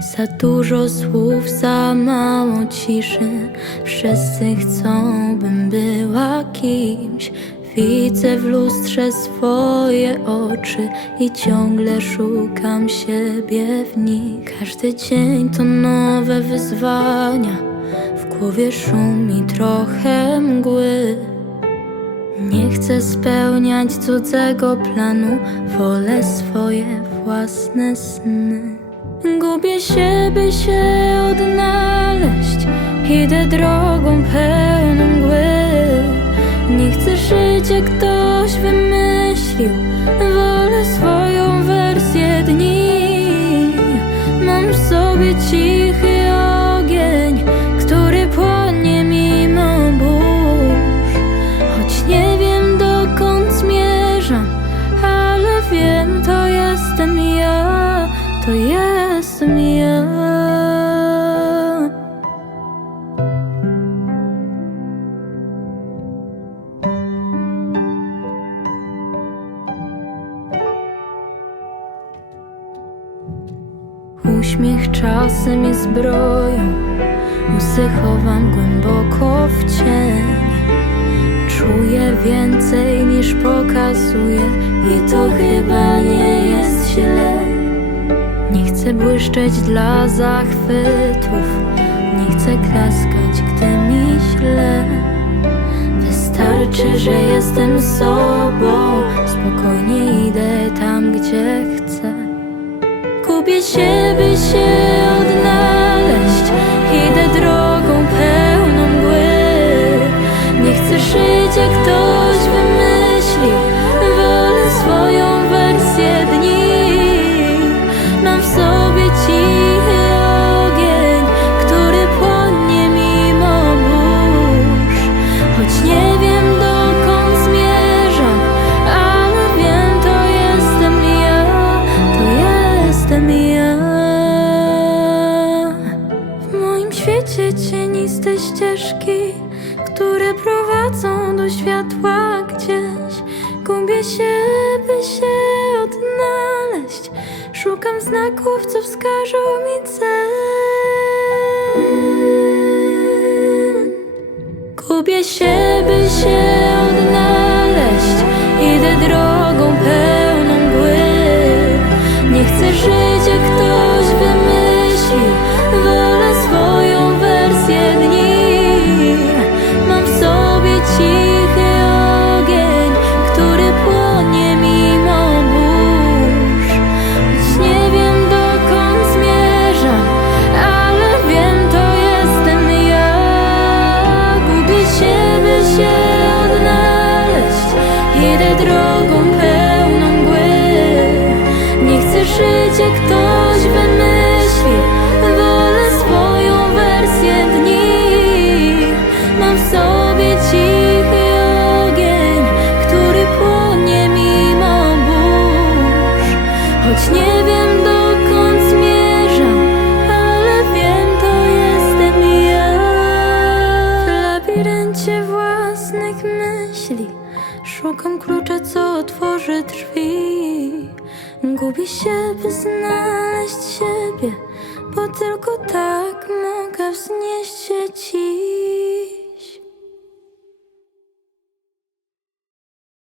Za dużo słów, za mało ciszy. Wszyscy chcą, bym była kimś. Widzę w lustrze swoje oczy i ciągle szukam siebie w nich. Każdy dzień to nowe wyzwania. W głowie szumi trochę mgły. Nie chcę spełniać cudzego planu, wolę swoje własne sny. Gubię się, by się odnaleźć, idę drogą pełną mgły. Nie chcę żyć, jak ktoś wymyślił, wolę swoją wersję dni. Mam w sobie cichy ogień, który płonie mimo burz. Choć nie wiem dokąd zmierzam, ale wiem, to jestem ja, to jestem ja. Uśmiech czasem jest zbroją, łzy chowam głęboko w cień. Czuję więcej niż pokazuję i to chyba nie błyszczeć dla zachwytów, nie chcę klaskać, gdy mi źle. Wystarczy, że jestem sobą, spokojnie idę prowadzą do światła gdzieś. Gubię się, by się odnaleźć. Szukam znaków, co wskażą mi cel. Gubię się, by się odnaleźć. Idę drogą pełną mgły. Nie chcę żyć Idę drogą pełną mgły. Nie chcę żyć jak ktoś wymyślił. Szukam klucza, co otworzy drzwi. Gubię się, by znaleźć siebie, bo tylko tak mogę wznieść się ci.